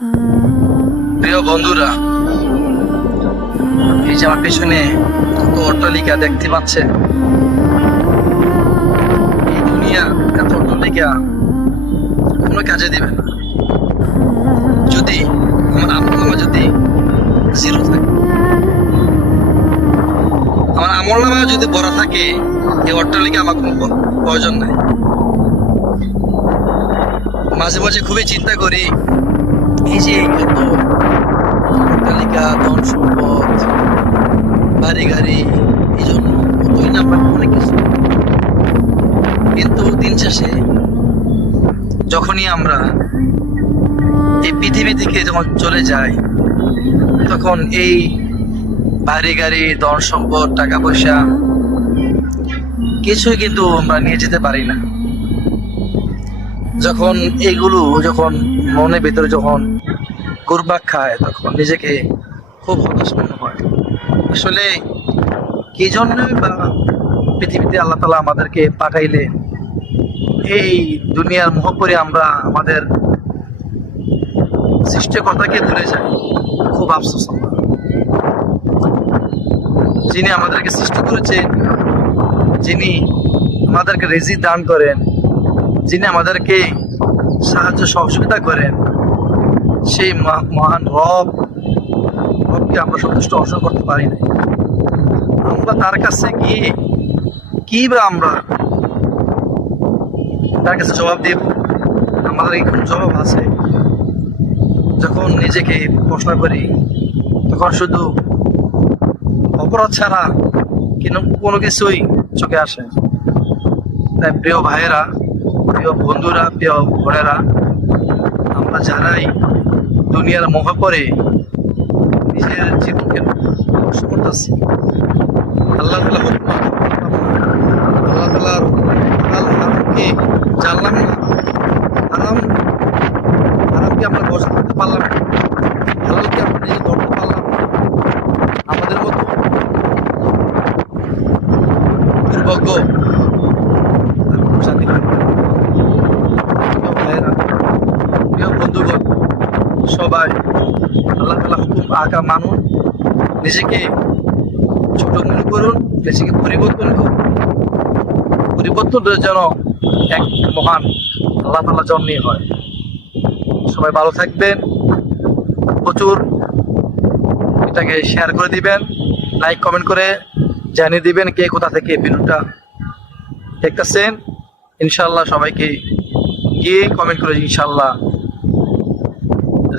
প্রিয় বন্ধুরা, এই যে আমার পেছনে কত অট্টালিকা দেখতে পাচ্ছে। এই দুনিয়া এত অট্টালিকা কোনো কাজে দিবে না যদি আমার আমলনামা যদি জিরো থাকে। আমার আমলনামা যদি ভরা থাকে, এই অট্টালিকা আমার কোনো প্রয়োজন নাই। মাঝে মাঝে খুবই চিন্তা করি, এই যে কত অট্টালিকা, ধন সম্পদ, বাড়ি গাড়ি, এই জন্য কতই না পাই অনেক কিছু। কিন্তু দিন শেষে যখনই আমরা এই পৃথিবী থেকে যখন চলে যাই, তখন এই বাড়ি গাড়ি, ধন সম্পদ, টাকা পয়সা কিছুই কিন্তু আমরা নিয়ে যেতে পারি না। যখন এইগুলো যখন মনের ভিতরে যখন ঘুরপাক খায়, তখন নিজেকে খুব হতাশ মনে হয়। আসলে কি জন্যই বা পৃথিবীতে আল্লাহ তাআলা আমাদেরকে পাঠাইলে এই দুনিয়ার মোহ করে আমরা আমাদের সৃষ্টিকর্তাকে ভুলে যাই। খুব আফসোস আমার। যিনি আমাদেরকে সৃষ্টি করেছেন, যিনি আমাদেরকে রিজিক দান করেন, যিনি আমাদেরকে সাহায্য সহযোগিতা করেন, সেই মহান রবকে আমরা সন্তুষ্ট অর্জন করতে পারি না। আমরা তার কাছে গিয়ে কি বা আমরা তার কাছে জবাব দেব? আমাদের কি কোনো জবাব আছে? যখন নিজেকে প্রশ্ন করি, তখন শুধু অপরাধ ছাড়া কোনো কিছুই চোখে আসে। তাই প্রিয় ভাইয়েরা, প্রিয় বন্ধুরা, প্রিয় বোনেরা, আমরা যারাই দুনিয়ার মোহ করে নিজের জীবনকে নষ্ট করতেছি, আল্লাহ তাআলা আল্লাহ তাআলার হারামকে জানলাম না, হারামকে আমরা বর্জন করতে পারলাম না, হালালকে আমরা নিজে ধরতে পারলাম না। আমাদের মতো দুর্ভাগ্য জাতি প্রিয় ভাইয়েরা, প্রিয় বন্ধুগণ, সবাই আল্লাহ তাআলা হুকুম আকা মানুন, নিজেকে ছোট মনে করুন, নিজেকে পরিবর্তন করুন। পরিবর্তনের যেন এক মহান আল্লাহ তাআলা জন্যই হয়। সবাই ভালো থাকবেন, প্রচুর এটাকে শেয়ার করে দিবেন, লাইক কমেন্ট করে জানিয়ে দিবেন কে কোথা থেকে ভিডিওটা দেখতেছেন। ইনশাআল্লাহ সবাইকে গিয়ে কমেন্ট করে ইনশাআল্লাহ